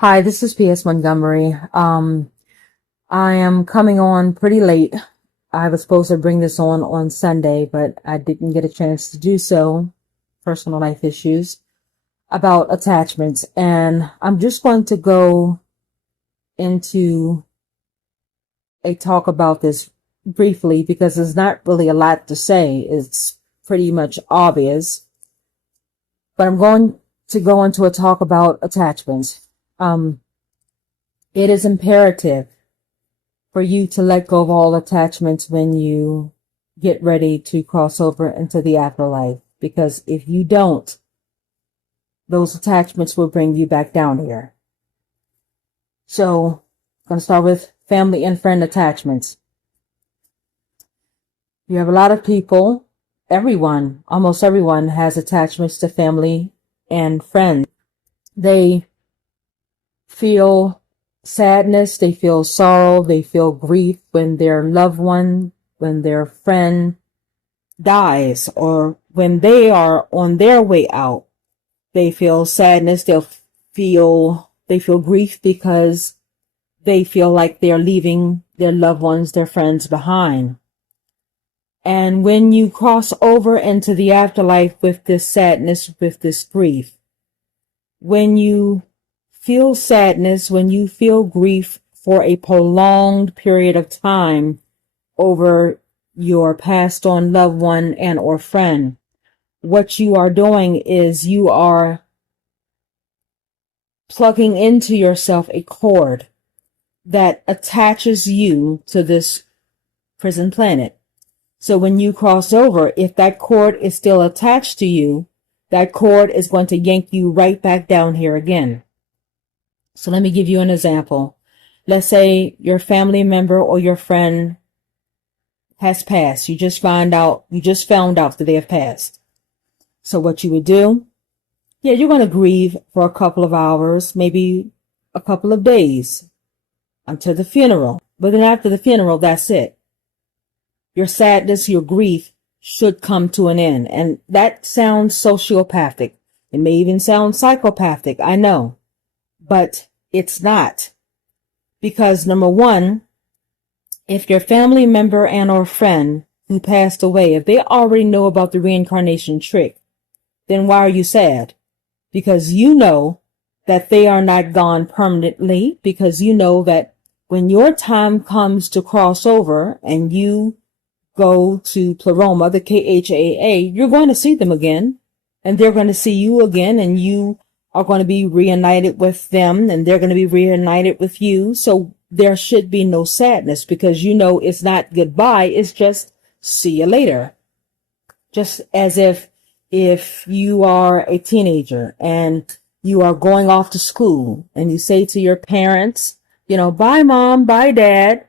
Hi, this is P.S. Montgomery. I am coming on pretty late. I was supposed to bring this on Sunday, but I didn't get a chance to do so. Personal life issues about attachments. And I'm just going to go into a talk about this briefly because there's not really a lot to say. It's pretty much obvious. But I'm going to go into a talk about attachments. It is imperative for you to let go of all attachments when you get ready to cross over into the afterlife. Because if you don't, those attachments will bring you back down here. So, I'm going to start with family and friend attachments. You have a lot of people, almost everyone has attachments to family and friends. They feel sadness, they feel sorrow, they feel grief when their loved one, when their friend dies, or when they are on their way out. They feel sadness, they feel grief because they feel like they're leaving their loved ones, their friends behind. And when you cross over into the afterlife with this sadness, with this grief, when you feel sadness, when you feel grief for a prolonged period of time over your passed on loved one and or friend, what you are doing is you are plugging into yourself a cord that attaches you to this prison planet. So when you cross over, if that cord is still attached to you, that cord is going to yank you right back down here again. So let me give you an example. Let's say your family member or your friend has passed. You just found out that they have passed. So what you would do, you're going to grieve for a couple of hours, maybe a couple of days until the funeral. But then after the funeral, that's it. Your sadness, your grief should come to an end. And that sounds sociopathic. It may even sound psychopathic, I know. But it's not. Because number one, if your family member and or friend who passed away, if they already know about the reincarnation trick, then why are you sad? Because you know that they are not gone permanently, because you know that when your time comes to cross over and you go to Pleroma, the KHAA, you're going to see them again, and they're going to see you again, and you are going to be reunited with them, and they're going to be reunited with you. So there should be no sadness, because you know it's not goodbye, it's just see you later. Just as if you are a teenager and you are going off to school and you say to your parents, bye mom, bye dad,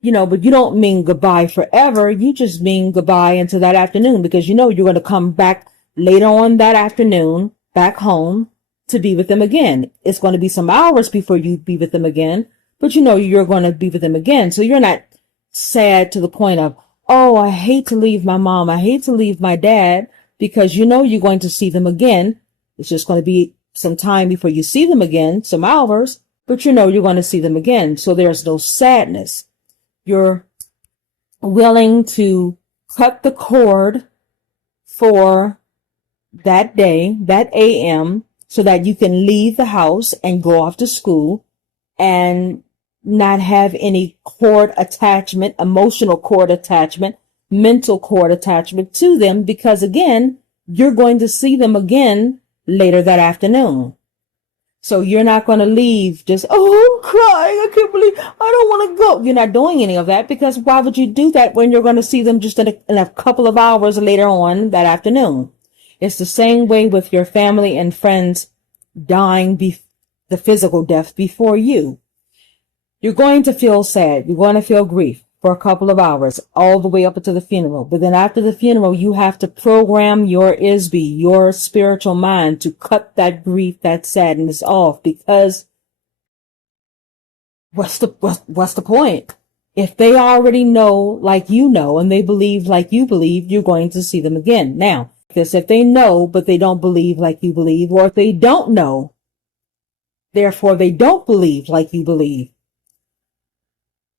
but you don't mean goodbye forever. You just mean goodbye until that afternoon, because you're going to come back later on that afternoon back home to be with them again. It's going to be some hours before you be with them again, but you're going to be with them again. So you're not sad to the point of, oh, I hate to leave my mom, I hate to leave my dad, because you're going to see them again. It's just going to be some time before you see them again, some hours, but you're going to see them again. So there's no sadness. You're willing to cut the cord for that day, that AM, so that you can leave the house and go off to school and not have any cord attachment, emotional cord attachment, mental cord attachment to them, because again, you're going to see them again later that afternoon. So you're not going to leave just, oh, I'm crying, I can't believe, I don't want to go. You're not doing any of that, because why would you do that when you're going to see them just in a couple of hours later on that afternoon? It's the same way with your family and friends dying, the physical death before you. You're going to feel sad. You're going to feel grief for a couple of hours, all the way up until the funeral. But then after the funeral, you have to program your ISB, your spiritual mind, to cut that grief, that sadness off, because what's the point? If they already know like you know, and they believe like you believe, you're going to see them again. Now, because if they know, but they don't believe like you believe, or if they don't know, therefore they don't believe like you believe,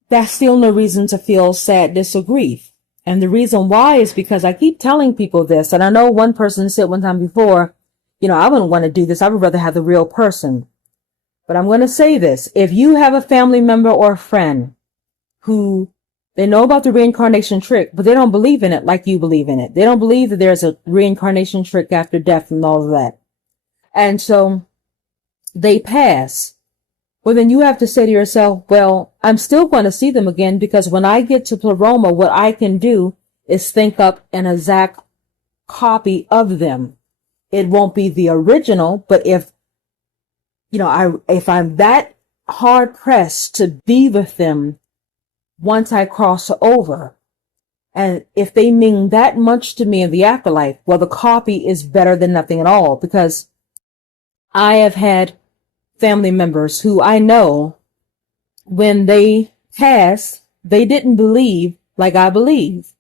that's still no reason to feel sadness or grief. And the reason why is because I keep telling people this, and I know one person said one time before, I wouldn't want to do this. I would rather have the real person. But I'm going to say this. If you have a family member or a friend who they know about the reincarnation trick, but they don't believe in it like you believe in it. They don't believe that there's a reincarnation trick after death and all of that. And so they pass. Well, then you have to say to yourself, well, I'm still going to see them again, because when I get to Pleroma, what I can do is think up an exact copy of them. It won't be the original, but if I'm that hard pressed to be with them once I cross over, and if they mean that much to me in the afterlife, well, the copy is better than nothing at all, because I have had family members who I know when they passed, they didn't believe like I believe.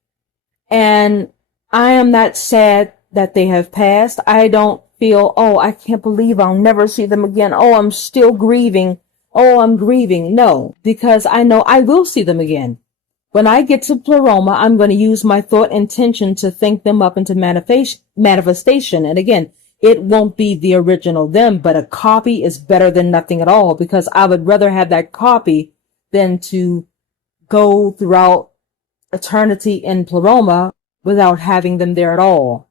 And I am not sad that they have passed. I don't feel, oh, I can't believe I'll never see them again. Oh, I'm still grieving. Oh, I'm grieving. No, because I know I will see them again. When I get to Pleroma, I'm going to use my thought intention to think them up into manifestation. And again, it won't be the original them, but a copy is better than nothing at all, because I would rather have that copy than to go throughout eternity in Pleroma without having them there at all.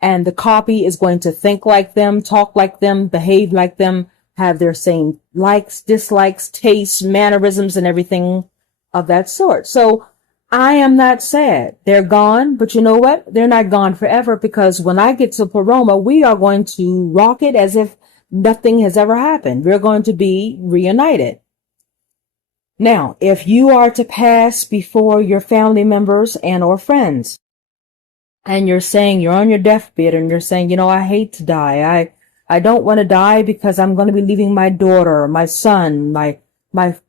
And the copy is going to think like them, talk like them, behave like them, have their same likes, dislikes, tastes, mannerisms, and everything of that sort. So I am not sad. They're gone, but you know what? They're not gone forever, because when I get to Pleroma, we are going to rock it as if nothing has ever happened. We're going to be reunited. Now, if you are to pass before your family members and or friends, and you're saying you're on your deathbed and you're saying, I hate to die. I don't want to die because I'm going to be leaving my daughter, my son, my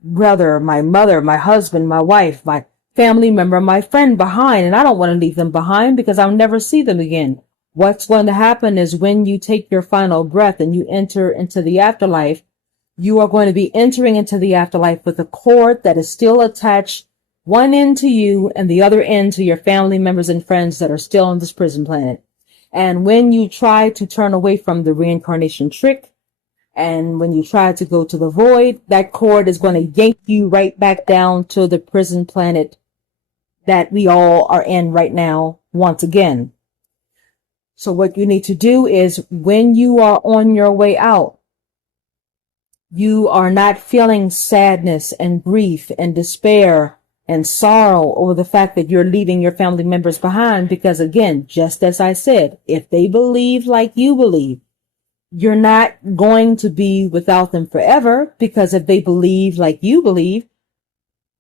brother, my mother, my husband, my wife, my family member, my friend behind, and I don't want to leave them behind because I'll never see them again. What's going to happen is when you take your final breath and you enter into the afterlife, you are going to be entering into the afterlife with a cord that is still attached, one end to you and the other end to your family members and friends that are still on this prison planet. And when you try to turn away from the reincarnation trick, and when you try to go to the void, that cord is going to yank you right back down to the prison planet that we all are in right now once again. So what you need to do is, when you are on your way out, you are not feeling sadness and grief and despair and sorrow over the fact that you're leaving your family members behind. Because again, just as I said, if they believe like you believe, you're not going to be without them forever, because if they believe like you believe,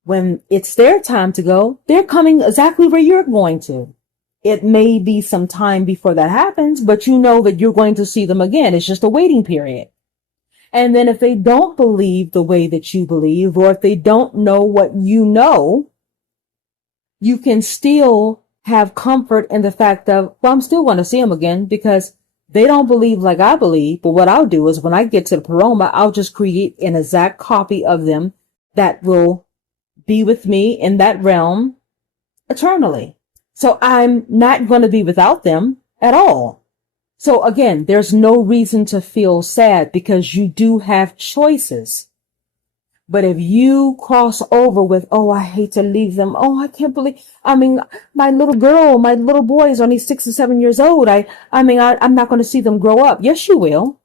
when it's their time to go, they're coming exactly where you're going to. It may be some time before that happens, but you know that you're going to see them again. It's just a waiting period. And then if they don't believe the way that you believe, or if they don't know what you know, you can still have comfort in the fact of, well, I'm still going to see them again, because they don't believe like I believe. But what I'll do is, when I get to the Pleroma, I'll just create an exact copy of them that will be with me in that realm eternally. So I'm not going to be without them at all. So again, there's no reason to feel sad, because you do have choices. But if you cross over with, oh, I hate to leave them. Oh, I can't believe, my little girl, my little boy is only 6 or 7 years old. I'm not going to see them grow up. Yes, you will.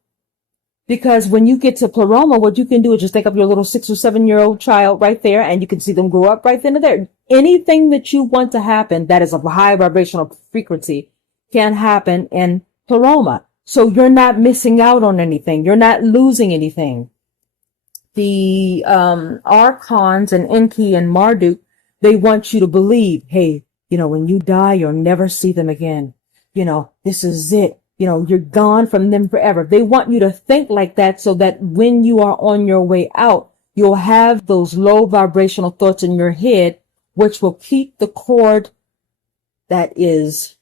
Because when you get to Pleroma, what you can do is just take up your little 6 or 7-year-old child right there, and you can see them grow up right then and there. Anything that you want to happen that is of a high vibrational frequency can happen in Pleroma. So you're not missing out on anything. You're not losing anything. The Archons and Enki and Marduk, they want you to believe, hey, when you die, you'll never see them again. This is it. You're gone from them forever. They want you to think like that, so that when you are on your way out, you'll have those low vibrational thoughts in your head, which will keep the cord that is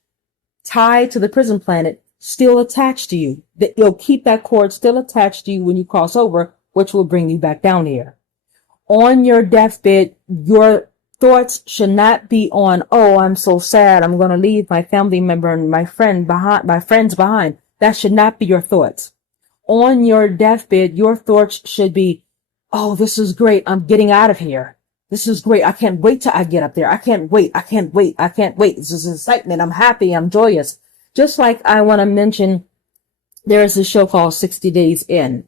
tied to the prison planet still attached to you. That you'll keep that cord still attached to you when you cross over, which will bring you back down here. On your deathbed, your thoughts should not be on, oh, I'm so sad, I'm going to leave my family member and my friends behind. That should not be your thoughts. On your deathbed, your thoughts should be, oh, this is great, I'm getting out of here. This is great. I can't wait till I get up there. I can't wait. This is excitement. I'm happy. I'm joyous. Just like I want to mention, there's a show called 60 Days In.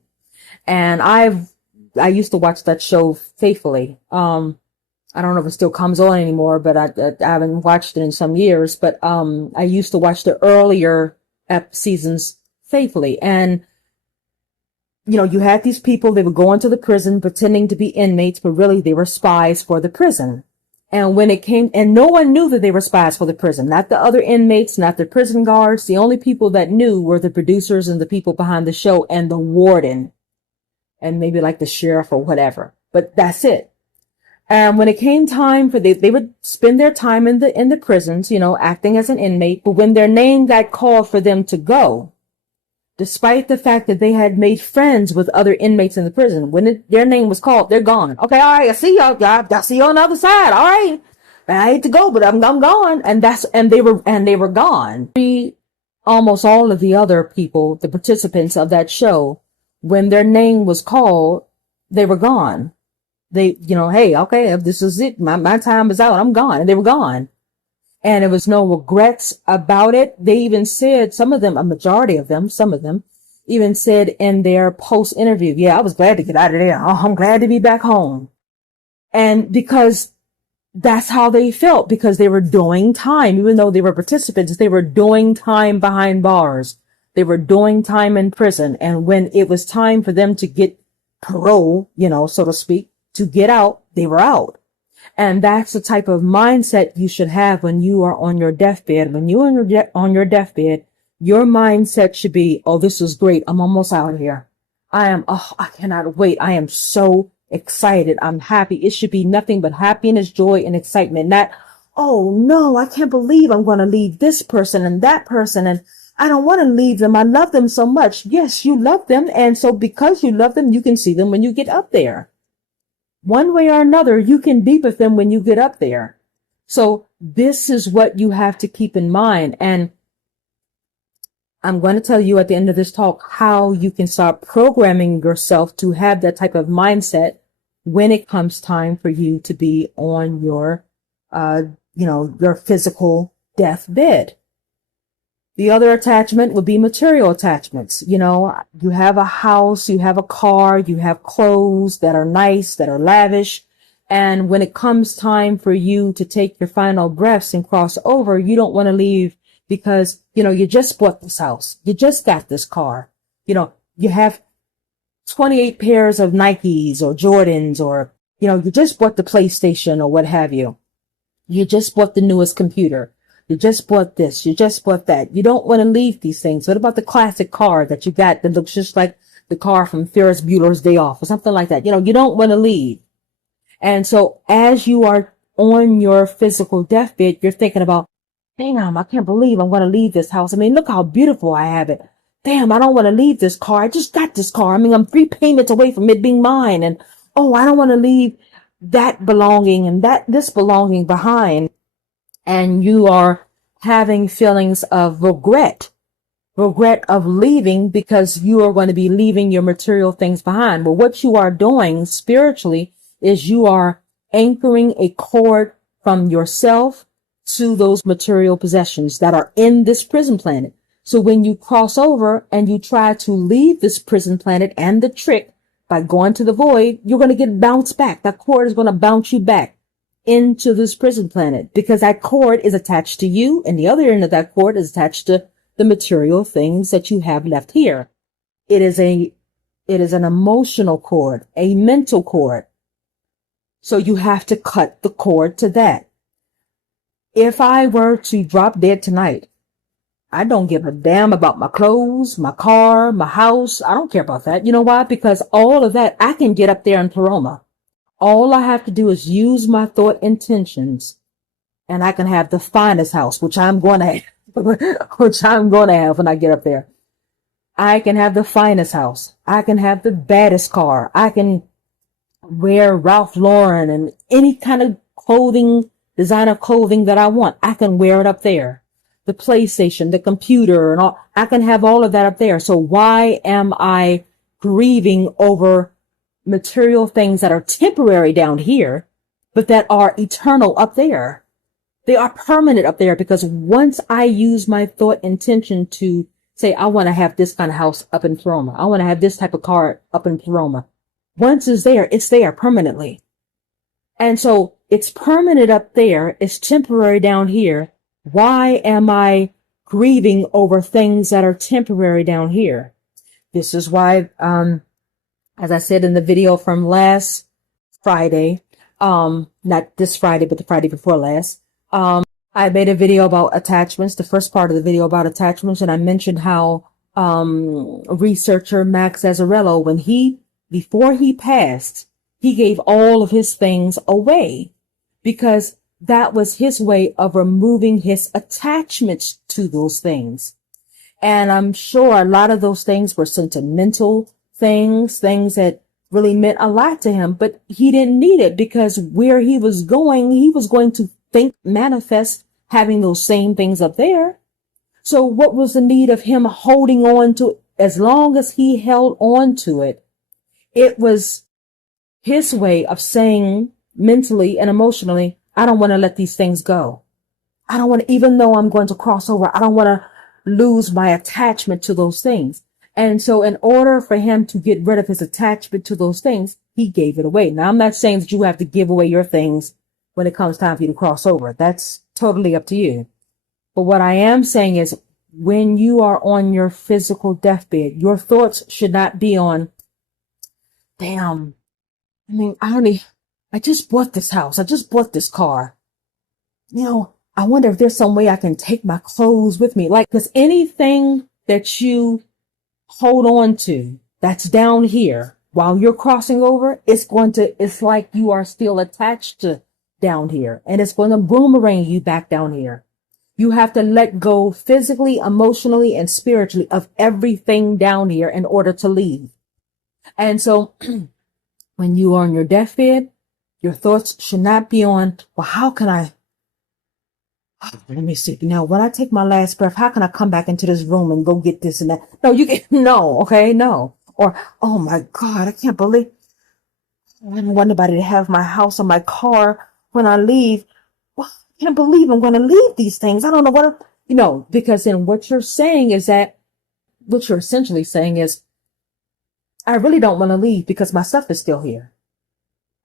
And I used to watch that show faithfully. I don't know if it still comes on anymore, but I haven't watched it in some years. But I used to watch the earlier seasons faithfully. And you had these people, they would go into the prison pretending to be inmates, but really they were spies for the prison. And when it came, and no one knew that they were spies for the prison, not the other inmates, not the prison guards. The only people that knew were the producers and the people behind the show and the warden and maybe like the sheriff or whatever. But that's it. And when it came time for they would spend their time in the prisons, acting as an inmate. But when their name got called for them to go, despite the fact that they had made friends with other inmates in the prison, when their name was called, they're gone. Okay, all right, I see y'all. I'll see you on the other side. All right, I hate to go, but I'm gone. And they were gone. Almost all of the other people, the participants of that show, when their name was called, they were gone. They, hey, okay, this is it. My time is out. I'm gone. And they were gone. And there was no regrets about it. They even said, some of them even said in their post interview, yeah, I was glad to get out of there. Oh, I'm glad to be back home. And because that's how they felt, because they were doing time, even though they were participants, they were doing time behind bars. They were doing time in prison. And when it was time for them to get parole, so to speak, to get out, they were out. And that's the type of mindset you should have when you are on your deathbed. When you're on your deathbed, your mindset should be, oh, this is great. I'm almost out of here. I cannot wait. I am so excited. I'm happy. It should be nothing but happiness, joy, and excitement. Not, oh no, I can't believe I'm going to leave this person and that person. And I don't want to leave them. I love them so much. Yes, you love them. And so because you love them, you can see them when you get up there. One way or another, you can be with them when you get up there. So this is what you have to keep in mind. And I'm going to tell you at the end of this talk how you can start programming yourself to have that type of mindset when it comes time for you to be on your physical deathbed. The other attachment would be material attachments. You have a house, you have a car, you have clothes that are nice, that are lavish. And when it comes time for you to take your final breaths and cross over, you don't want to leave because, you just bought this house. You just got this car. You have 28 pairs of Nikes or Jordans, or, you just bought the PlayStation or what have you. You just bought the newest computer. You just bought this. You just bought that. You don't want to leave these things. What about the classic car that you got that looks just like the car from Ferris Bueller's Day Off or something like that? You don't want to leave. And so as you are on your physical deathbed, you're thinking about, damn, I can't believe I'm going to leave this house. I mean, look how beautiful I have it. Damn, I don't want to leave this car. I just got this car. I mean, I'm 3 payments away from it being mine. And, oh, I don't want to leave that belonging and this belonging behind. And you are having feelings of regret of leaving because you are going to be leaving your material things behind. But what you are doing spiritually is you are anchoring a cord from yourself to those material possessions that are in this prison planet. So when you cross over and you try to leave this prison planet and the trick by going to the void, you're going to get bounced back. That cord is going to bounce you back into this prison planet because that cord is attached to you and the other end of that cord is attached to the material things that you have left here. It is an emotional cord, a mental cord. So you have to cut the cord to that. If I were to drop dead tonight, I don't give a damn about my clothes, my car, my house. I don't care about that. You know why? Because all of that, I can get up there in Paroma. All I have to do is use my thought intentions and I can have the finest house, which I'm going to have when I get up there. I can have the finest house. I can have the baddest car. I can wear Ralph Lauren and any kind of clothing, designer clothing that I want. I can wear it up there. The PlayStation, the computer, and all. I can have all of that up there. So why am I grieving over material things that are temporary down here, but that are eternal up there? They are permanent up there, because once I use my thought intention to say, I want to have this kind of house up in Throma. I want to have this type of car up in Throma. Once it's there permanently. And so it's permanent up there. It's temporary down here. Why am I grieving over things that are temporary down here? This is why, as I said in the video from last Friday, not this Friday, but the Friday before last, I made a video about attachments, the first part of the video about attachments, and I mentioned how, researcher Max Azzarello, before he passed, he gave all of his things away because that was his way of removing his attachments to those things. And I'm sure a lot of those things were sentimental things that really meant a lot to him, but he didn't need it because where he was going to manifest having those same things up there. So what was the need of him holding on to it? As long as he held on to it, it was his way of saying mentally and emotionally, I don't want to let these things go. I don't want to, even though I'm going to cross over, I don't want to lose my attachment to those things. And so in order for him to get rid of his attachment to those things, he gave it away. Now, I'm not saying that you have to give away your things when it comes time for you to cross over. That's totally up to you. But what I am saying is when you are on your physical deathbed, your thoughts should not be on, damn, I just bought this house. I just bought this car. I wonder if there's some way I can take my clothes with me. Because anything that you hold on to that's down here while you're crossing over, it's like you are still attached to down here, and it's going to boomerang you back down here. You have to let go physically, emotionally, and spiritually of everything down here in order to leave. And so when you are on your deathbed, your thoughts should not be on, well, how can I, let me see. Now, when I take my last breath, how can I come back into this room and go get this and that? No, okay, no. Or, oh my God, I can't believe, I don't want nobody to have my house or my car when I leave. Well, I can't believe I'm going to leave these things. I don't know what, because then what you're essentially saying is, I really don't want to leave because my stuff is still here.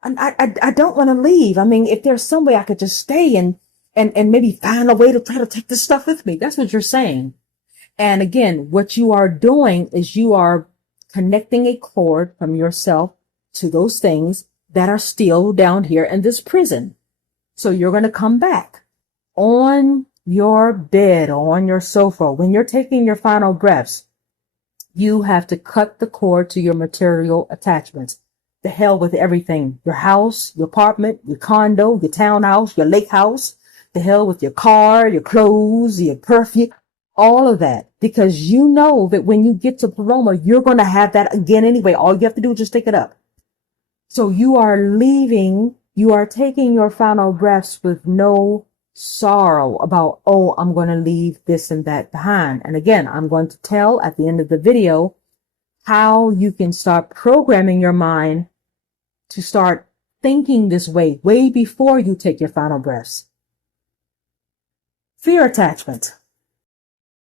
And I don't want to leave. If there's some way I could just stay and maybe find a way to try to take this stuff with me. That's what you're saying. And again, what you are doing is you are connecting a cord from yourself to those things that are still down here in this prison. So you're going to come back on your bed or on your sofa. When you're taking your final breaths, you have to cut the cord to your material attachments. The hell with everything. Your house, your apartment, your condo, your townhouse, your lake house. The hell with your car, your clothes, your perfume, all of that. Because you know that when you get to Paloma, you're going to have that again anyway. All you have to do is just take it up. So you are taking your final breaths with no sorrow about, oh, I'm going to leave this and that behind. And again, I'm going to tell at the end of the video how you can start programming your mind to start thinking this way before you take your final breaths. Fear attachment.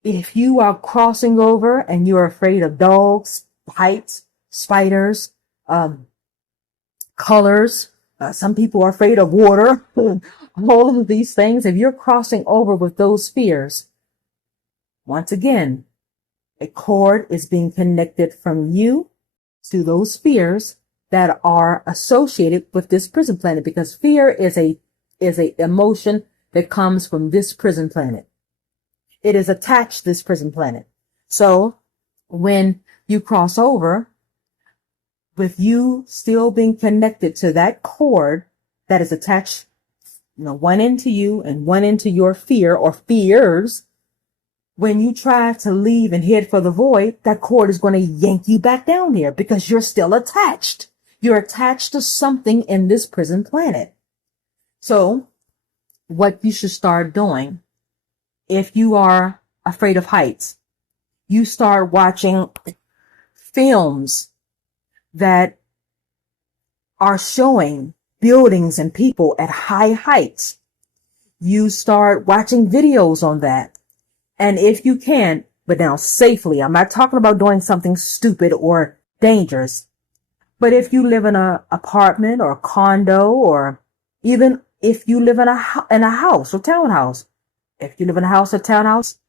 If you are crossing over and you're afraid of dogs, heights, spiders, colors, some people are afraid of water, all of these things, if you're crossing over with those fears, once again, a cord is being connected from you to those fears that are associated with this prison planet, because fear is a emotion that comes from this prison planet. It is attached to this prison planet. So when you cross over, with you still being connected to that cord that is attached, one into you and one into your fear or fears, when you try to leave and head for the void, that cord is going to yank you back down here because you're still attached. You're attached to something in this prison planet. So what you should start doing, if you are afraid of heights, you start watching films that are showing buildings and people at high heights. You start watching videos on that. And if you can, but now safely, I'm not talking about doing something stupid or dangerous, but if you live in an apartment or a condo, or even if you live in a house or townhouse, if you live in a house or townhouse,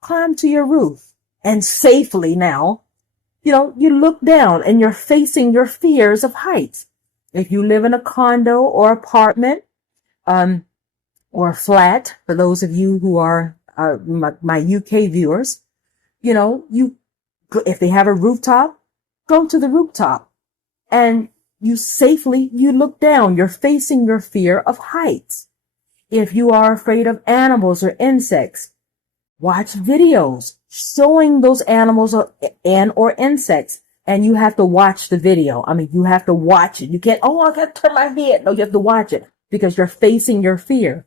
climb to your roof and safely now, you look down and you're facing your fears of heights. If you live in a condo or apartment, or a flat, for those of you who are my UK viewers, if they have a rooftop, go to the rooftop and you look down. You're facing your fear of heights. If you are afraid of animals or insects, watch videos showing those animals or insects, and you have to watch the video. I mean, you have to watch it. You can't, I got to turn my head. No, you have to watch it because you're facing your fear.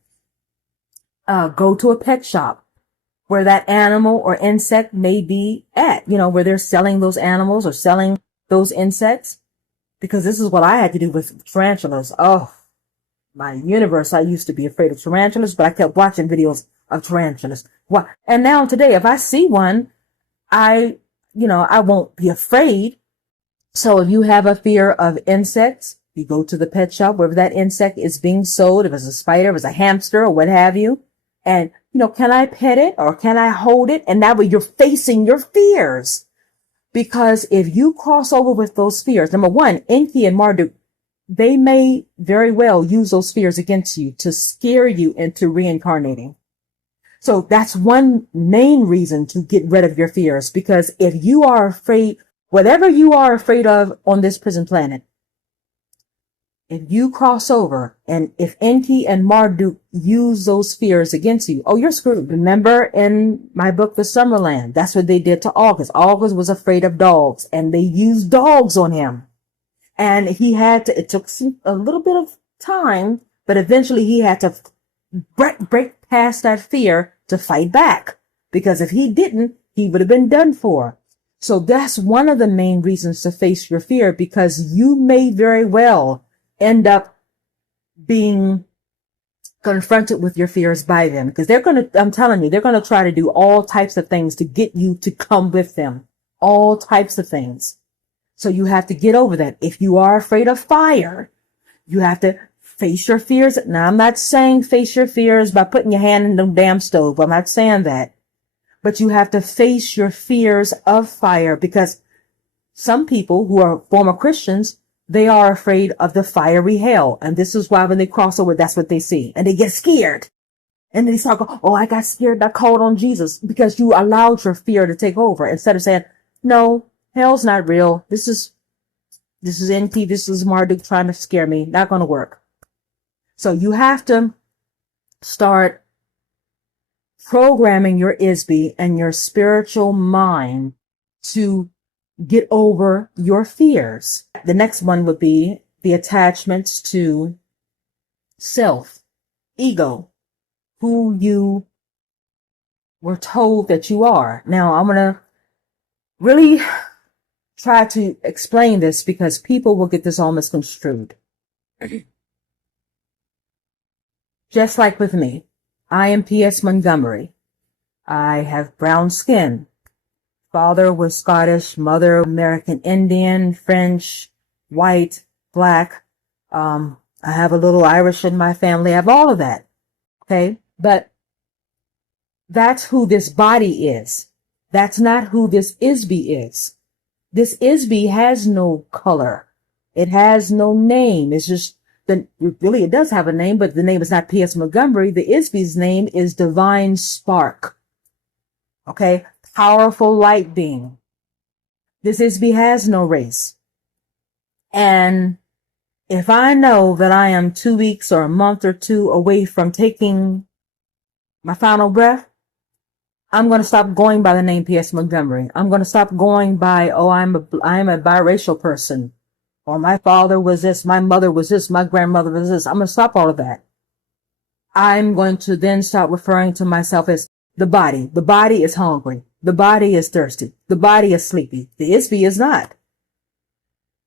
Go to a pet shop where that animal or insect may be at, where they're selling those animals or selling those insects. Because this is what I had to do with tarantulas. Oh, my universe. I used to be afraid of tarantulas, but I kept watching videos of tarantulas. And now today, if I see one, I won't be afraid. So if you have a fear of insects, you go to the pet shop, wherever that insect is being sold, if it's a spider, if it's a hamster or what have you. And, can I pet it or can I hold it? And that way you're facing your fears. Because if you cross over with those fears, number one, Enki and Marduk, they may very well use those fears against you to scare you into reincarnating. So that's one main reason to get rid of your fears. Because if you are afraid, whatever you are afraid of on this prison planet, if you cross over and if Enki and Marduk use those fears against you, you're screwed. Remember in my book, The Summerland, that's what they did to August. August was afraid of dogs and they used dogs on him. And it took a little bit of time, but eventually he had to break past that fear to fight back. Because if he didn't, he would have been done for. So that's one of the main reasons to face your fear, because you may very well end up being confronted with your fears by them, because I'm telling you, they're going to try to do all types of things to get you to come with them. All types of things. So you have to get over that. If you are afraid of fire, you have to face your fears. Now, I'm not saying face your fears by putting your hand in the damn stove. I'm not saying that. But you have to face your fears of fire, because some people who are former Christians, they are afraid of the fiery hell. And this is why when they cross over, that's what they see. And they get scared. And they start going, I got scared. I called on Jesus, because you allowed your fear to take over instead of saying, no, hell's not real. This is NP. This is Marduk trying to scare me. Not going to work. So you have to start programming your ISB and your spiritual mind to get over your fears. The next one would be the attachments to self, ego, who you were told that you are. Now, I'm going to really try to explain this, because people will get this all misconstrued. Just like with me, I am P.S. Montgomery. I have brown skin. Father was Scottish, mother American Indian, French, white, black. I have a little Irish in my family. I have all of that. Okay. But that's who this body is. That's not who this ISB is. This ISB has no color. It has no name. It's just it does have a name, but the name is not P.S. Montgomery. The ISB's name is Divine Spark. Okay. Powerful light being. This ISB has no race. And if I know that I am 2 weeks or a month or two away from taking my final breath, I'm going to stop going by the name P.S. Montgomery. I'm going to stop going by, oh, I'm a biracial person. Or my father was this, my mother was this, my grandmother was this. I'm going to stop all of that. I'm going to then start referring to myself as the body. The body is hungry. The body is thirsty. The body is sleepy. The ISB is not.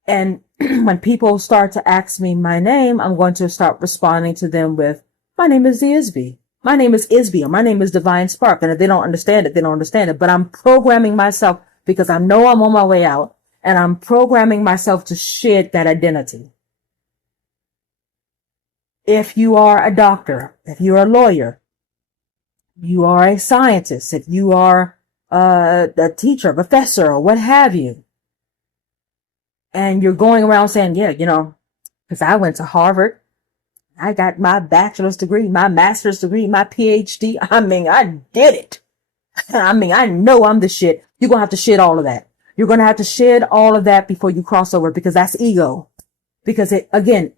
And when people start to ask me my name, I'm going to start responding to them with, my name is the ISB. My name is Isby, or my name is Divine Spark. And if they don't understand it, they don't understand it. But I'm programming myself because I know I'm on my way out, and I'm programming myself to shed that identity. If you are a doctor, if you're a lawyer, you are a scientist, if you are a teacher, professor, or what have you, and you're going around saying, yeah, because I went to Harvard, I got my bachelor's degree, my master's degree, my PhD. I mean, I did it. I mean, I know I'm the shit. You're going to have to shed all of that. You're going to have to shed all of that before you cross over, because that's ego. Because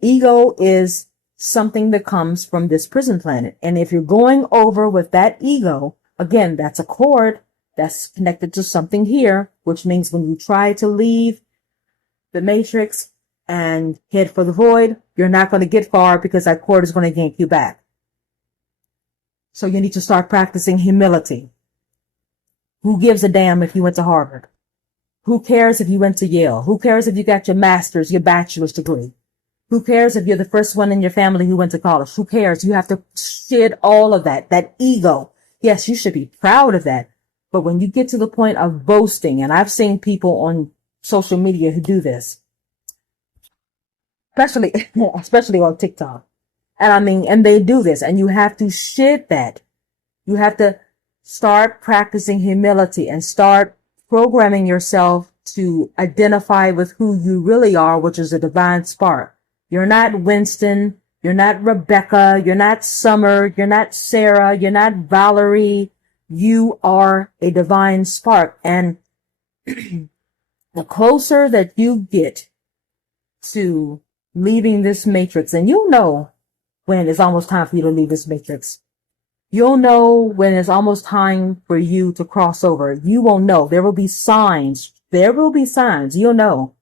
ego is something that comes from this prison planet. And if you're going over with that ego, again, that's a cord that's connected to something here, which means when you try to leave the matrix and head for the void, you're not going to get far, because that cord is going to yank you back. So you need to start practicing humility. Who gives a damn if you went to Harvard? Who cares if you went to Yale? Who cares if you got your master's, your bachelor's degree? Who cares if you're the first one in your family who went to college? Who cares? You have to shed all of that ego. Yes, you should be proud of that. But when you get to the point of boasting, and I've seen people on social media who do this, especially on TikTok. And they do this, and you have to shed that. You have to start practicing humility and start programming yourself to identify with who you really are, which is a divine spark. You're not Winston. You're not Rebecca. You're not Summer. You're not Sarah. You're not Valerie. You are a divine spark. And the closer that you get to leaving this matrix, and you'll know when it's almost time for you to leave this matrix. You'll know when it's almost time for you to cross over. You will know. There will be signs. There will be signs. You'll know.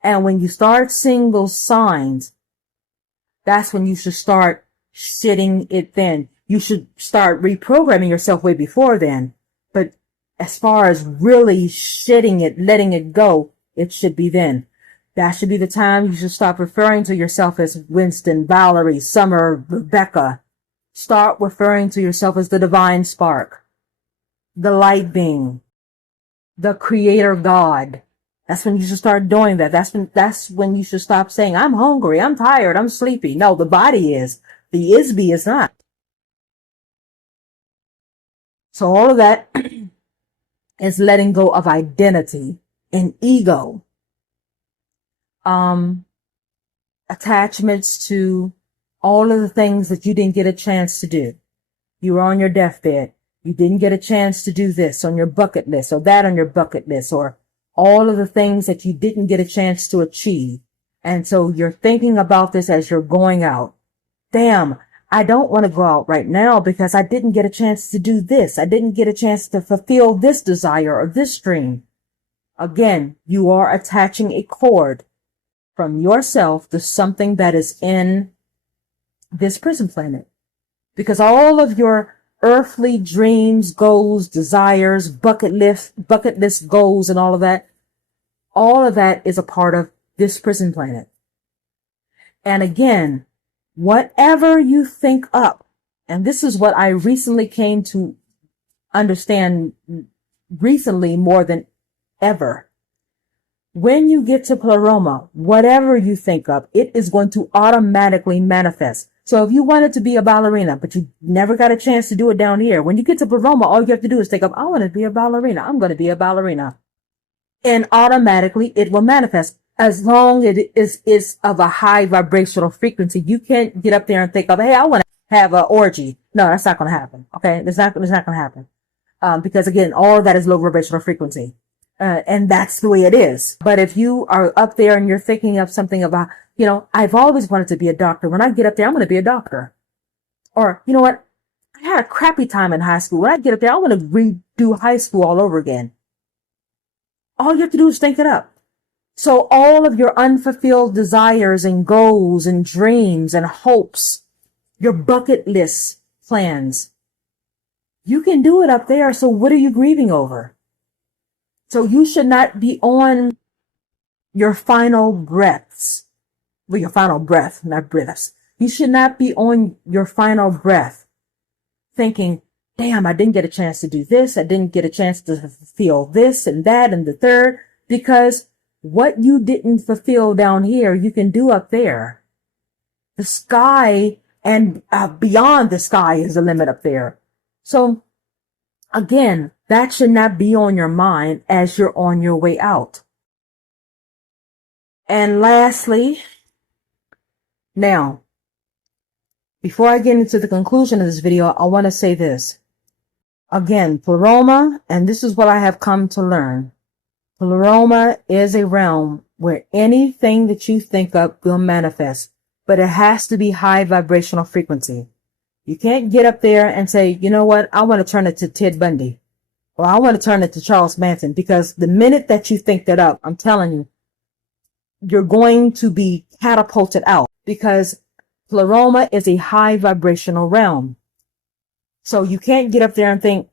And when you start seeing those signs, that's when you should start shedding it then. You should start reprogramming yourself way before then. But as far as really shedding it, letting it go, it should be then. That should be the time you should stop referring to yourself as Winston, Valerie, Summer, Rebecca. Start referring to yourself as the divine spark, the light being, the creator God. That's when you should start doing that. That's when you should stop saying, I'm hungry, I'm tired, I'm sleepy. No, the body is. The ISB is not. So all of that is letting go of identity and ego. Attachments to all of the things that you didn't get a chance to do. You were on your deathbed. You didn't get a chance to do this on your bucket list, or that on your bucket list, or all of the things that you didn't get a chance to achieve. And so you're thinking about this as you're going out. Damn, I don't want to go out right now because I didn't get a chance to do this. I didn't get a chance to fulfill this desire or this dream. Again, you are attaching a cord from yourself to something that is in this prison planet. Because all of your earthly dreams, goals, desires, bucket list goals, and all of that is a part of this prison planet. And again, whatever you think up, and this is what I recently came to understand recently more than ever. When you get to Pleroma, whatever you think up, it is going to automatically manifest. So if you wanted to be a ballerina, but you never got a chance to do it down here, when you get to Pleroma, all you have to do is think of, I want to be a ballerina. I'm going to be a ballerina. And automatically it will manifest. As long as it is of a high vibrational frequency, you can't get up there and think of, hey, I want to have an orgy. No, that's not going to happen. Okay. It's not going to happen. Because again, all of that is low vibrational frequency. And that's the way it is. But if you are up there and you're thinking of something about, I've always wanted to be a doctor. When I get up there, I'm going to be a doctor. Or, you know what? I had a crappy time in high school. When I get up there, I want to redo high school all over again. All you have to do is think it up. So all of your unfulfilled desires and goals and dreams and hopes, your bucket list plans, you can do it up there. So what are you grieving over? So you should not be on your final breaths. Well, your final breath, not breaths. You should not be on your final breath thinking, damn, I didn't get a chance to do this. I didn't get a chance to fulfill this and that and the third, because what you didn't fulfill down here, you can do up there. The sky and beyond the sky is the limit up there. So again, that should not be on your mind as you're on your way out. And lastly, now, before I get into the conclusion of this video, I want to say this. Again, pleroma, and this is what I have come to learn. Pleroma is a realm where anything that you think of will manifest, but it has to be high vibrational frequency. You can't get up there and say, you know what, I want to turn it to Ted Bundy, or I want to turn it to Charles Manson, because the minute that you think that up, I'm telling you, you're going to be catapulted out, because pleroma is a high vibrational realm. So you can't get up there and think,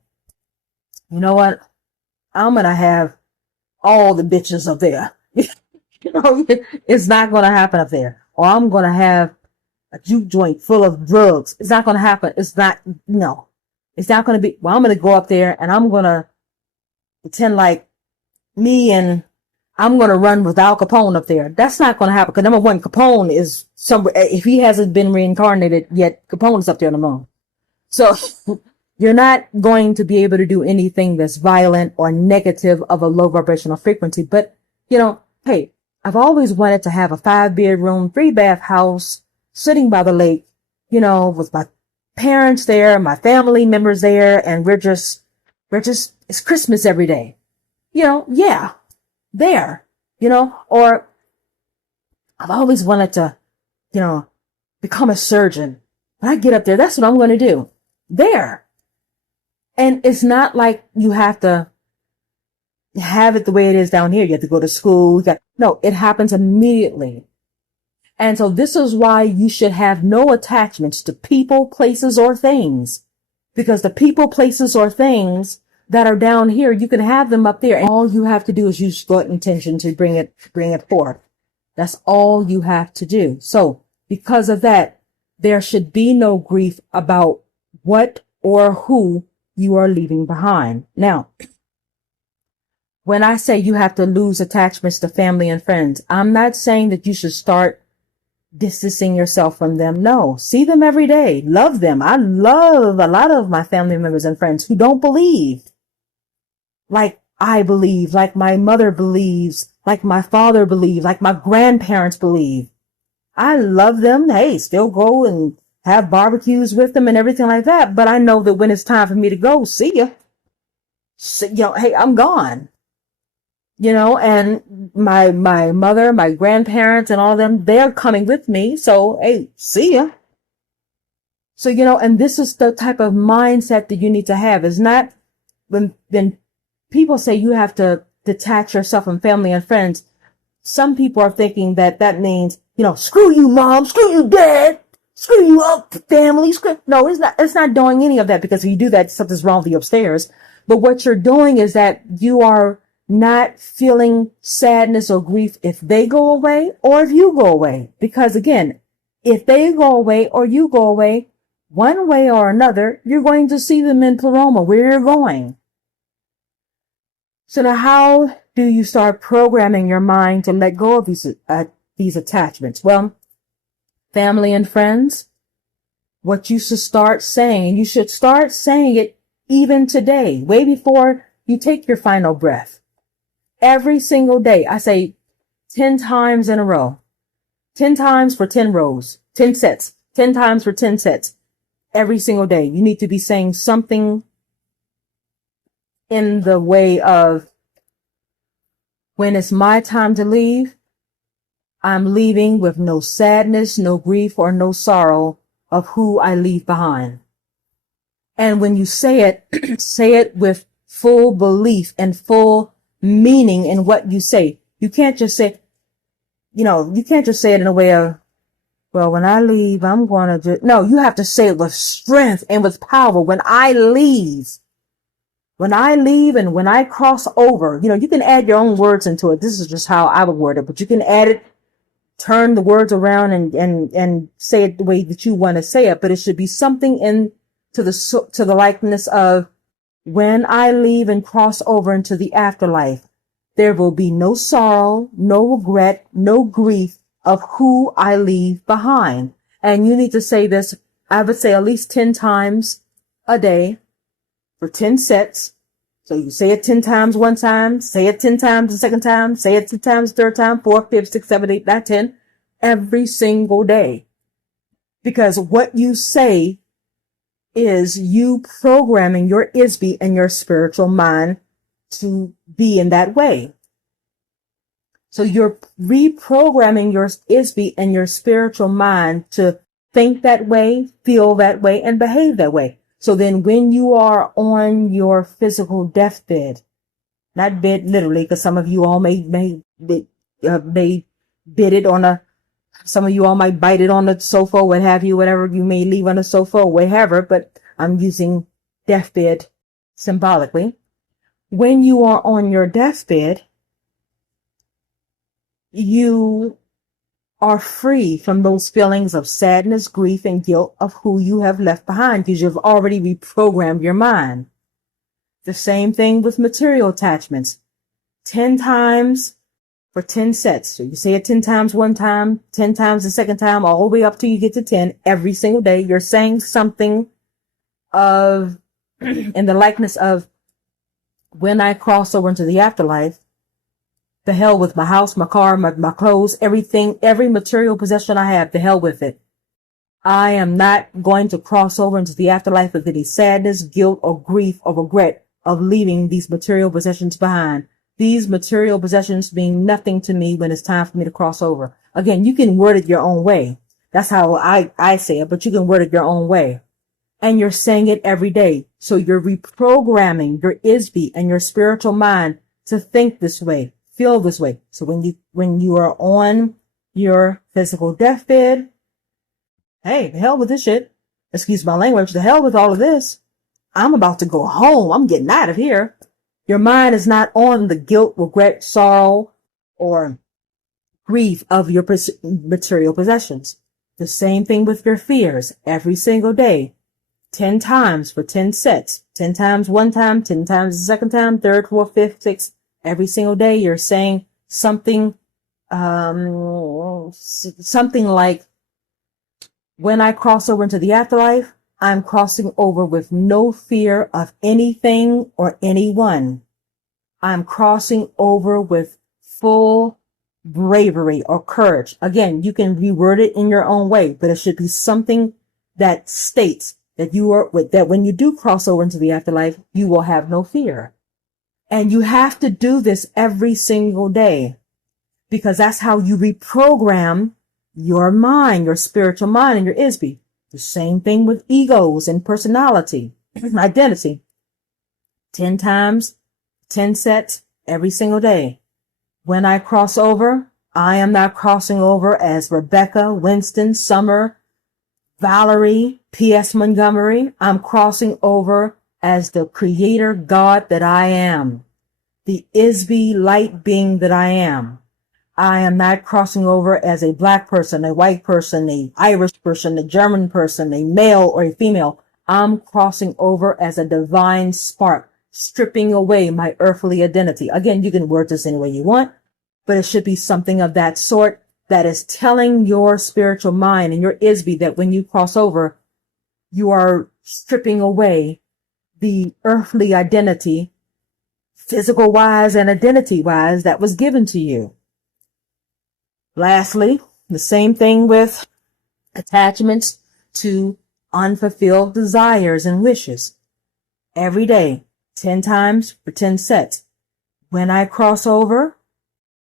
you know what, I'm going to have all the bitches up there. You know, it's not going to happen up there. Or I'm going to have a juke joint full of drugs. It's not going to happen. It's not, no. It's not going to be, well, I'm going to go up there and I'm going to pretend like me and I'm going to run with Al Capone up there. That's not going to happen. Because number one, Capone is somewhere, if he hasn't been reincarnated yet, Capone is up there on the moon. So you're not going to be able to do anything that's violent or negative of a low vibrational frequency. But, you know, hey, I've always wanted to have a 5-bedroom, 3-bath house sitting by the lake, you know, with my parents there, my family members there, and we're just, it's Christmas every day. You know, yeah, there, you know, or I've always wanted to, you know, become a surgeon. When I get up there, that's what I'm going to do. There. And it's not like you have to have it the way it is down here. You have to go to school. No, it happens immediately. And so this is why you should have no attachments to people, places, or things. Because the people, places, or things that are down here, you can have them up there. And all you have to do is use good intention to bring it forth. That's all you have to do. So because of that, there should be no grief about what or who you are leaving behind. Now, when I say you have to lose attachments to family and friends, I'm not saying that you should start distancing yourself from them. No, see them every day. Love them. I love a lot of my family members and friends who don't believe like I believe, like my mother believes, like my father believes, like my grandparents believe. I love them. Hey, still go and have barbecues with them and everything like that. But I know that when it's time for me to go, see ya. You know, hey, I'm gone. You know, and my mother, my grandparents and all of them, they're coming with me. So, hey, see ya. So, you know, and this is the type of mindset that you need to have. It's not when people say you have to detach yourself from family and friends. Some people are thinking that that means, you know, screw you, mom, screw you, dad, screw you up, family. No, it's not. It's not doing any of that, because if you do that, something's wrong with you upstairs. But what you're doing is that you are not feeling sadness or grief if they go away or if you go away. Because again, if they go away or you go away, one way or another, you're going to see them in pleroma where you're going. So now how do you start programming your mind to let go of these attachments? Well, family and friends, what you should start saying, and you should start saying it even today, way before you take your final breath. Every single day, I say 10 times in a row, 10 times for 10 rows, 10 sets, 10 times for 10 sets. Every single day, you need to be saying something in the way of, when it's my time to leave, I'm leaving with no sadness, no grief, or no sorrow of who I leave behind. And when you say it, say it with full belief and full meaning in what you say. You can't just say, you can't just say it in a way of, well, when I leave, I'm going to do, no, you have to say it with strength and with power. When I leave and when I cross over, you can add your own words into it. This is just how I would word it, but you can add it, turn the words around and say it the way that you want to say it. But it should be something to the likeness of, when I leave and cross over into the afterlife, there will be no sorrow, no regret, no grief of who I leave behind. And you need to say this, I would say at least 10 times a day for 10 sets. So you say it 10 times one time, say it 10 times the second time, say it 10 times the third time, 4, 5, 6, 7, 8, 9, 10, every single day. Because what you say is you programming your ISB and your spiritual mind to be in that way. So you're reprogramming your ISB and your spiritual mind to think that way, feel that way, and behave that way. So then when you are on your physical deathbed, not bed literally, because some of you all may bid it on some of you all might bite it on the sofa, what have you, whatever you may leave on the sofa or whatever, but I'm using deathbed symbolically. When you are on your deathbed, you are free from those feelings of sadness, grief, and guilt of who you have left behind, because you've already reprogrammed your mind. The same thing with material attachments. 10 times for 10 sets. So you say it 10 times one time, 10 times the second time, all the way up till you get to 10 every single day. You're saying something of, in the likeness of, when I cross over into the afterlife, the hell with my house, my car, my clothes, everything, every material possession I have, the hell with it. I am not going to cross over into the afterlife with any sadness, guilt, or grief, or regret of leaving these material possessions behind. These material possessions mean nothing to me when it's time for me to cross over. Again, you can word it your own way. That's how I say it, but you can word it your own way. And you're saying it every day. So you're reprogramming your ISB and your spiritual mind to think this way, feel this way. So when you are on your physical deathbed, hey, the hell with this shit. Excuse my language. The hell with all of this. I'm about to go home. I'm getting out of here. Your mind is not on the guilt, regret, sorrow, or grief of your material possessions. The same thing with your fears every single day. 10 times for 10 sets. 10 times one time, 10 times the second time, third, fourth, fifth, sixth. Every single day you're saying something, something like, when I cross over into the afterlife, I'm crossing over with no fear of anything or anyone. I'm crossing over with full bravery or courage. Again, you can reword it in your own way, but it should be something that states that that when you do cross over into the afterlife, you will have no fear. And you have to do this every single day, because that's how you reprogram your mind, your spiritual mind, and your ISB. The same thing with egos and personality, identity. 10 times, 10 sets every single day. When I cross over, I am not crossing over as Rebecca, Winston, Summer, Valerie, P.S. Montgomery. I'm crossing over as the creator God that I am, the ISB light being that I am. I am not crossing over as a black person, a white person, a Irish person, a German person, a male or a female. I'm crossing over as a divine spark, stripping away my earthly identity. Again, you can word this any way you want, but it should be something of that sort that is telling your spiritual mind and your ISB that when you cross over, you are stripping away the earthly identity, physical wise and identity wise, that was given to you. Lastly, the same thing with attachments to unfulfilled desires and wishes. Every day, 10 times for 10 sets. When I cross over,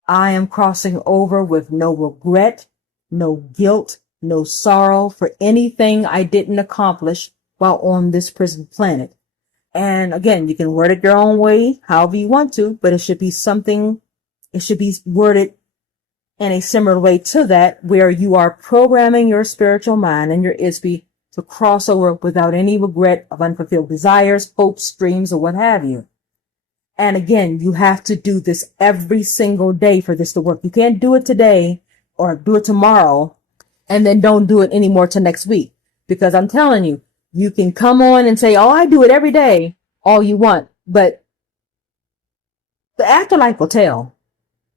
I am crossing over with no regret, no guilt, no sorrow for anything I didn't accomplish while on this prison planet. And again, you can word it your own way, however you want to, but it should be worded in a similar way to that, where you are programming your spiritual mind and your ISB to cross over without any regret of unfulfilled desires, hopes, dreams, or what have you. And again, you have to do this every single day for this to work. You can't do it today or do it tomorrow and then don't do it anymore till next week. Because I'm telling you, you can come on and say, oh, I do it every day, all you want. But the afterlife will tell.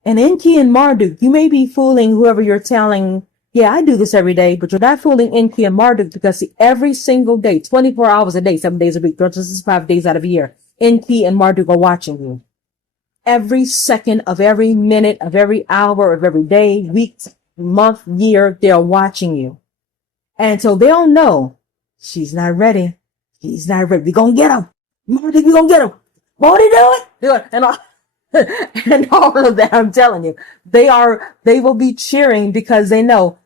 And Enki and Marduk, you may be fooling whoever you're telling, yeah, I do this every day, but you're not fooling Enki and Marduk, because see, every single day, 24 hours a day, 7 days a week, 365 days out of a year, Enki and Marduk are watching you. Every second of every minute of every hour of every day, week, month, year, they're watching you. And so they'll know, she's not ready. He's not ready. We're going to get him. Marduk, we're going to get him. Won't he do it? Do it. And and all of that, I'm telling you, they will be cheering because they know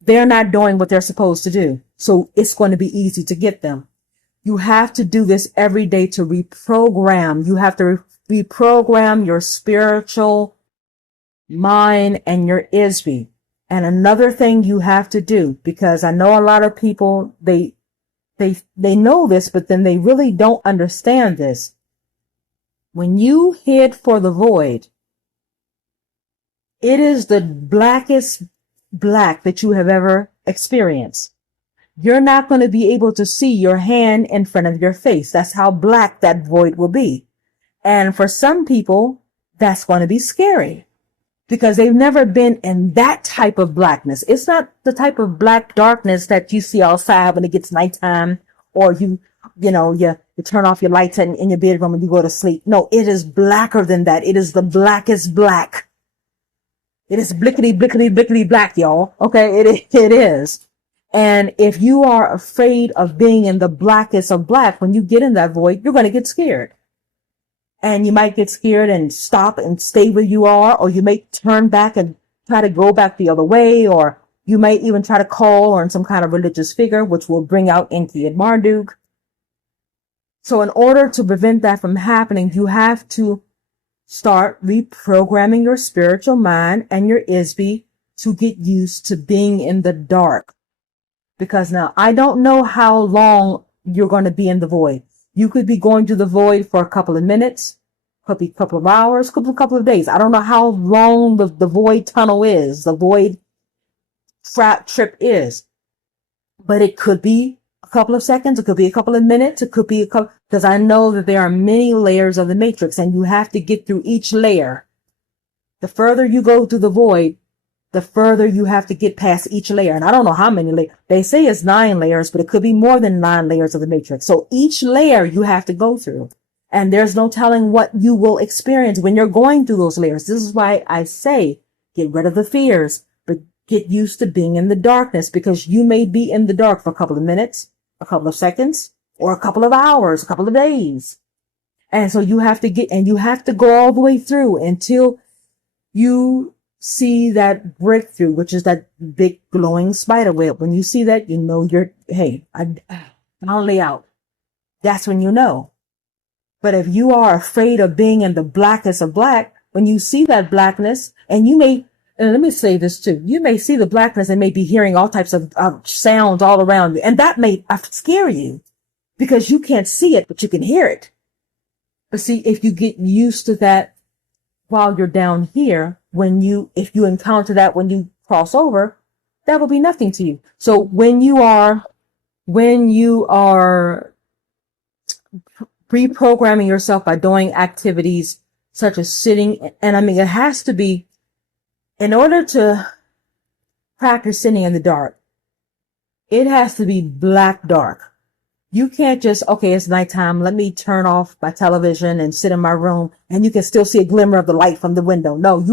they're not doing what they're supposed to do. So it's going to be easy to get them. You have to do this every day to reprogram. You have to reprogram your spiritual mind and your ISB. And another thing you have to do, because I know a lot of people, they know this, but then they really don't understand this. When you head for the void, it is the blackest black that you have ever experienced. You're not going to be able to see your hand in front of your face. That's how black that void will be. And for some people, that's going to be scary because they've never been in that type of blackness. It's not the type of black darkness that you see outside when it gets nighttime, or you turn off your lights in your bedroom and you go to sleep. No, it is blacker than that. It is the blackest black. It is blickety, blickety, blickety black, y'all. Okay, it is. And if you are afraid of being in the blackest of black, when you get in that void, you're going to get scared. And you might get scared and stop and stay where you are, or you may turn back and try to go back the other way, or you may even try to call on some kind of religious figure, which will bring out Enki and Marduk. So in order to prevent that from happening, you have to start reprogramming your spiritual mind and your ISB to get used to being in the dark. Because now I don't know how long you're going to be in the void. You could be going to the void for a couple of minutes, could be a couple of hours, couple of days. I don't know how long the void tunnel is, the void trip is. But it could be a couple of seconds, it could be a couple of minutes, it could be because I know that there are many layers of the matrix and you have to get through each layer. The further you go through the void, the further you have to get past each layer. And I don't know how many layers. They say it's 9 layers, but it could be more than 9 layers of the matrix. So each layer you have to go through. And there's no telling what you will experience when you're going through those layers. This is why I say get rid of the fears, but get used to being in the darkness, because you may be in the dark for a couple of minutes, a couple of seconds, or a couple of hours, a couple of days. And so you have to go all the way through until you see that breakthrough, which is that big glowing spider web. When you see that, you know I finally out. That's when you know. But if you are afraid of being in the blackest of black, when you see that blackness, and let me say this too, you may see the blackness and may be hearing all types of sounds all around you, and that may scare you because you can't see it, but you can hear it. But see, if you get used to that while you're down here, if you encounter that when you cross over, that will be nothing to you. So when you are reprogramming yourself by doing activities such as sitting, and it has to be, in order to practice sitting in the dark, it has to be black dark. You can't just, okay, it's nighttime, let me turn off my television and sit in my room, and you can still see a glimmer of the light from the window. No, if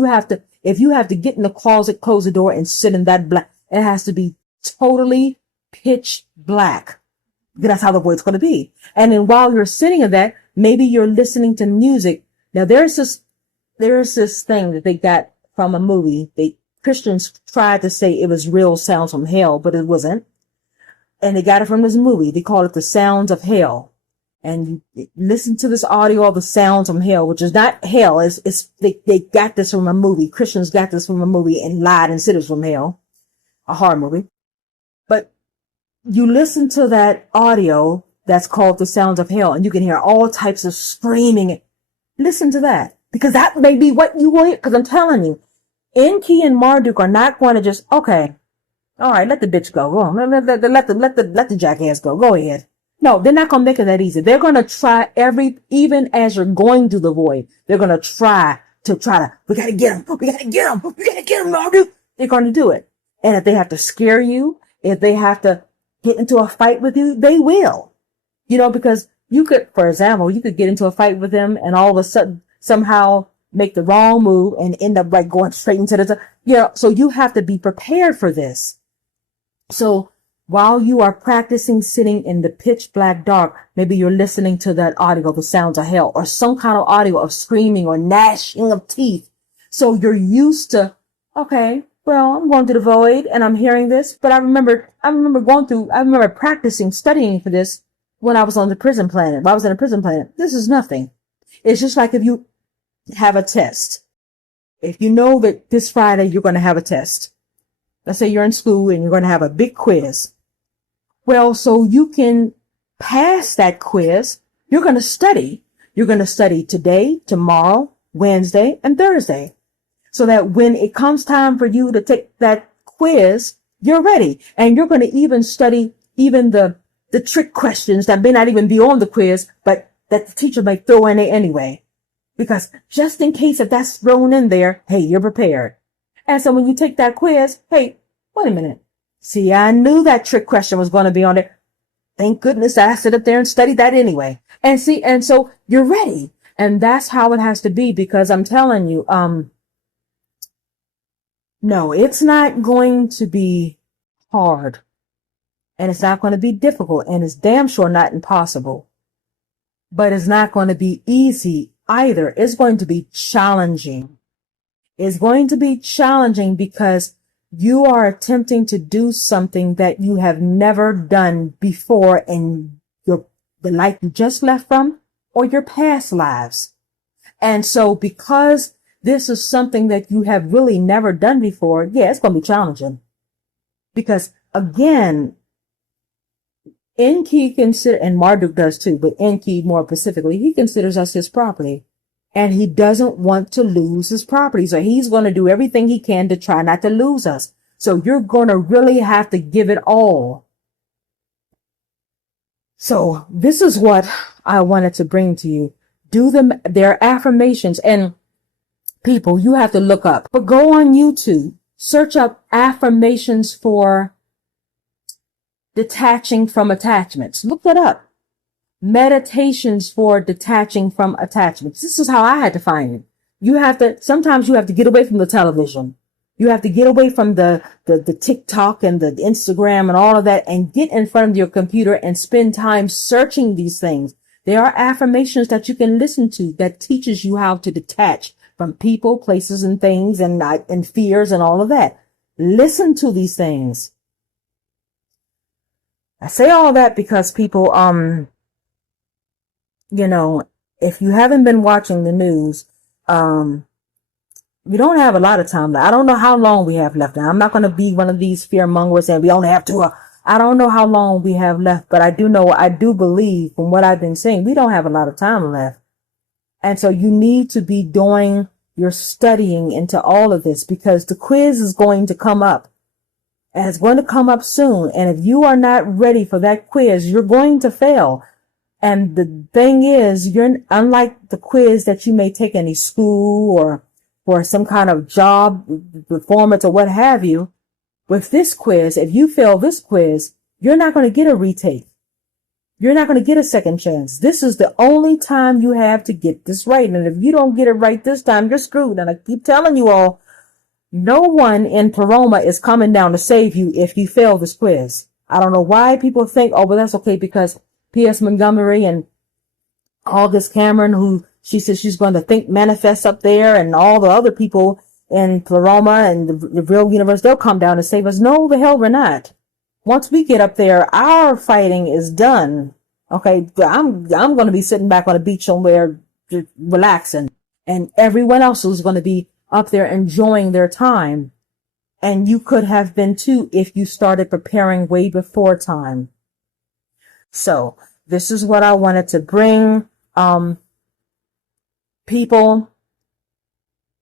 you have to get in the closet, close the door, and sit in that black, it has to be totally pitch black. That's how the void's going to be. And then while you're sitting in that, maybe you're listening to music. Now there's this thing that they got from a movie. Christians tried to say it was real sounds from hell, but it wasn't. and they got it from this movie. They call it The Sounds of Hell. And you listen to this audio of The Sounds of Hell, which is not hell. They got this from a movie. Christians got this from a movie and lied and said it was from hell. A horror movie. But you listen to that audio that's called The Sounds of Hell, and you can hear all types of screaming. Listen to that, because that may be what you will hear. Because I'm telling you, Enki and Marduk are not going to just, okay, all right, let the bitch go. Go on. Let the jackass go. Go ahead. No, they're not going to make it that easy. They're going to try even as you're going through the void, they're going to try to, we got to get him. We got to get him. We got to get him, Marduk. They're going to do it. And if they have to scare you, if they have to get into a fight with you, they will. Because you could, for example, you could get into a fight with them and all of a sudden somehow make the wrong move and end up like going straight into the, so you have to be prepared for this. So while you are practicing sitting in the pitch black dark, maybe you're listening to that audio, The Sounds of Hell, or some kind of audio of screaming or gnashing of teeth. So you're used to, okay, well, I'm going to the void and I'm hearing this, but I remember practicing, studying for this when I was on the prison planet. When I was in a prison planet, this is nothing. It's just like if you have a test. If you know that this Friday you're going to have a test. Let's say you're in school and you're going to have a big quiz. Well, so you can pass that quiz, you're going to study. You're going to study today, tomorrow, Wednesday, and Thursday. So that when it comes time for you to take that quiz, you're ready. And you're going to even study even the trick questions that may not even be on the quiz, but that the teacher may throw in there anyway. Because just in case if that's thrown in there, hey, you're prepared. And so when you take that quiz, hey, wait a minute. See, I knew that trick question was going to be on there. Thank goodness I sit up there and studied that anyway. And so you're ready. And that's how it has to be, because I'm telling you, no, it's not going to be hard. And it's not going to be difficult. And it's damn sure not impossible. But it's not going to be easy either. It's going to be challenging. It's going to be challenging because you are attempting to do something that you have never done before in the life you just left from or your past lives. And so because this is something that you have really never done before, yeah, it's going to be challenging. Because again, Enki and Marduk does too, but Enki more specifically, he considers us his property. And he doesn't want to lose his property. So he's going to do everything he can to try not to lose us. So you're going to really have to give it all. So this is what I wanted to bring to you. Do them, their affirmations. And people, you have to look up. But go on YouTube, search up affirmations for detaching from attachments. Look that up. Meditations for detaching from attachments. This is how I had to find it. Sometimes you have to get away from the television. You have to get away from the TikTok and the Instagram and all of that and get in front of your computer and spend time searching these things. There are affirmations that you can listen to that teaches you how to detach from people, places, and things and fears and all of that. Listen to these things. I say all that because people, if you haven't been watching the news, we don't have a lot of time left. I don't know how long we have left. Now, I'm not going to be one of these fear mongers and we only have I don't know how long we have left, but I do believe from what I've been saying, we don't have a lot of time left. And so you need to be doing your studying into all of this because the quiz is going to come up. And it's going to come up soon. And if you are not ready for that quiz, you're going to fail. And the thing is, you're unlike the quiz that you may take in a school or for some kind of job performance or what have you. With this quiz, if you fail this quiz, you're not going to get a retake. You're not going to get a second chance. This is the only time you have to get this right. And if you don't get it right this time, you're screwed. And I keep telling you all, no one in Pleroma is coming down to save you if you fail this quiz. I don't know why people think, oh, well, that's okay because P.S. Montgomery and August Cameron, who she says she's going to think manifest up there, and all the other people in Pleroma and the real universe, they'll come down and save us. No, the hell we're not. once we get up there, our fighting is done. Okay, I'm going to be sitting back on a beach somewhere, just relaxing, and everyone else is going to be up there enjoying their time. And you could have been too if you started preparing way before time. So this is what I wanted to bring. People,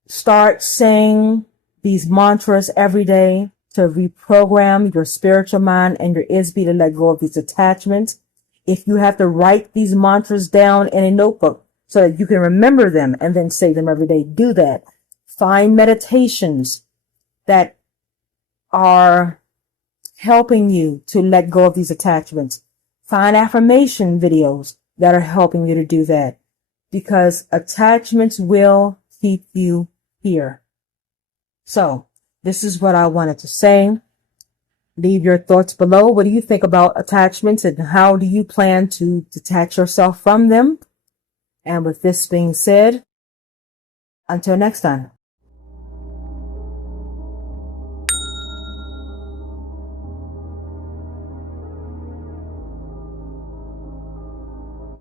start saying these mantras every day to reprogram your spiritual mind and your ISB to let go of these attachments. If you have to write these mantras down in a notebook so that you can remember them and then say them every day, do that. Find meditations that are helping you to let go of these attachments. Find affirmation videos that are helping you to do that, because attachments will keep you here. So this is what I wanted to say. Leave your thoughts below. What do you think about attachments, and how do you plan to detach yourself from them? And with this being said, until next time.